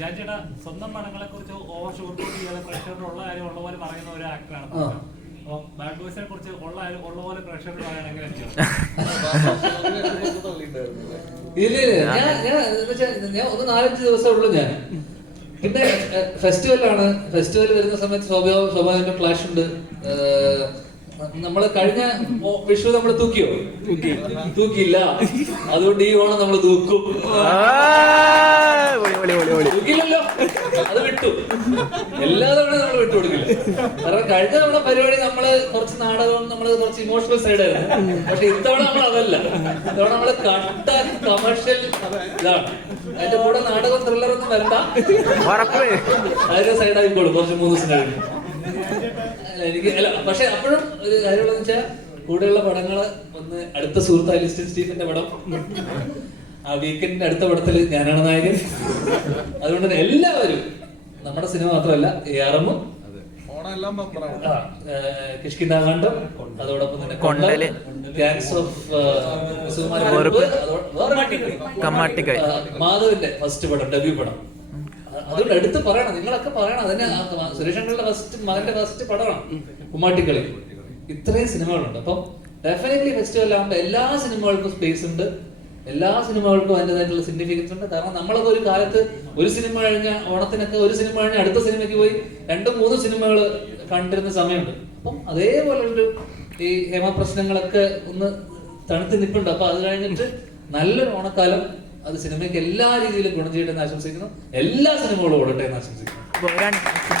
ഞാൻ ചേട്ടാ സ്വന്തം പടങ്ങളെ കുറിച്ച് ഓവർ ഷൂട്ട് ചെയ്യാതെ പ്രഷർ ഉള്ള കാര്യം ഉള്ള പോലെ പറയുന്ന ഒരു ആക്ടറാണ്. അപ്പൊ ബാഡ് ബോയ്സിനെ കുറിച്ച് ഉള്ള ഉള്ള പോലെ പ്രഷർ പറയണമെങ്കിൽ ഞാൻ ഒന്ന് നാലഞ്ച് ദിവസമേ ഉള്ളൂ ഞാൻ. പിന്നെ ഫെസ്റ്റിവലാണ് ഫെസ്റ്റിവൽ വരുന്ന സമയത്ത് സ്വാഭാവിക സ്വാഭാവിക ക്ലാഷ് ഉണ്ട്. നമ്മൾ നമ്മൾ കഴിഞ്ഞ വിഷു നമ്മൾ തൂക്കിയോ? തൂക്കിയില്ല. അതുകൊണ്ട് ഈ ഓണം നമ്മൾ തൂക്കും. തൂക്കില്ലല്ലോ അത് വിട്ടു. എല്ലാ തവണ നമ്മൾ വിട്ടു കൊടുക്കില്ല. കാരണം കഴിഞ്ഞ തവണ പരിപാടി നമ്മൾ കുറച്ച് നാടകം നമ്മൾ കുറച്ച് ഇമോഷണൽ സൈഡ് ആയിരുന്നു. പക്ഷെ ഇത്തവണ നമ്മൾ അതല്ല. ഇത്തവണ നമ്മൾ കട്ട കമേഴ്ഷ്യൽ ഇതാണ്. അതിന്റെ കൂടെ നാടകം ത്രില്ലർ ഒന്നും വരണ്ട. അതിന്റെ സൈഡ് ആയിക്കോളും കുറച്ച് മൂന്ന് ദിവസം കഴിഞ്ഞു. എനിക്ക് അല്ല പക്ഷെ അപ്പോഴും ഒരു കാര്യമുള്ളതെന്ന് വെച്ചാൽ കൂടെയുള്ള പടങ്ങൾ ഒന്ന് അടുത്ത സുഹൃത്ത് ലിസ്റ്റൻ സ്റ്റീഫന്റെ പടം. ആ വീക്കെൻഡിന്റെ അടുത്ത പടത്തിൽ ഞാനാണ് നായകൻ. അതുകൊണ്ട് തന്നെ എല്ലാവരും നമ്മുടെ സിനിമ മാത്രമല്ല എ ആർ എമ്മും ഓണമെല്ലാം പപ്പടമാണ് കിഷ്കിന്താകാണ്ടം അതോടൊപ്പം തന്നെ കൊണ്ടൽ. Gangs of. മാധവിന്റെ ഫസ്റ്റ് പടം ഡെബ്യൂ പടം. അതുകൊണ്ട് എടുത്ത് പറയണം നിങ്ങളൊക്കെ പറയണം. അതിന് സുരേഷ് അങ്കിളുടെ ഫസ്റ്റ് മകന്റെ ഫസ്റ്റ് പടമാണ് കുമ്മാട്ടിക്കളി. ഇത്രയും സിനിമകളുണ്ട്. അപ്പം ഡെഫിനറ്റ്ലി ഫെസ്റ്റിവൽ ആകുമ്പോൾ എല്ലാ സിനിമകൾക്കും സ്പേസ് ഉണ്ട്. എല്ലാ സിനിമകൾക്കും അതിന്റെതായിട്ടുള്ള സിഗ്നിഫിക്കൻസ് ഉണ്ട്. കാരണം നമ്മളൊക്കെ ഒരു കാലത്ത് ഒരു സിനിമ കഴിഞ്ഞ ഓണത്തിനൊക്കെ ഒരു സിനിമ കഴിഞ്ഞ അടുത്ത സിനിമയ്ക്ക് പോയി രണ്ടും മൂന്നും സിനിമകൾ കണ്ടിരുന്ന സമയമുണ്ട്. അപ്പം അതേപോലൊരു ഈ ഹേമ പ്രശ്നങ്ങളൊക്കെ ഒന്ന് തണുത്ത് നിൽപ്പുണ്ട് അപ്പൊ അത് കഴിഞ്ഞിട്ട് നല്ലൊരു ഓണക്കാലം അത് സിനിമയ്ക്ക് എല്ലാ രീതിയിലും ഗുണം ചെയ്യട്ടെ എന്ന് ആശംസിക്കുന്നു. എല്ലാ സിനിമകളും ഓടട്ടെ എന്ന് ആശംസിക്കുന്നു.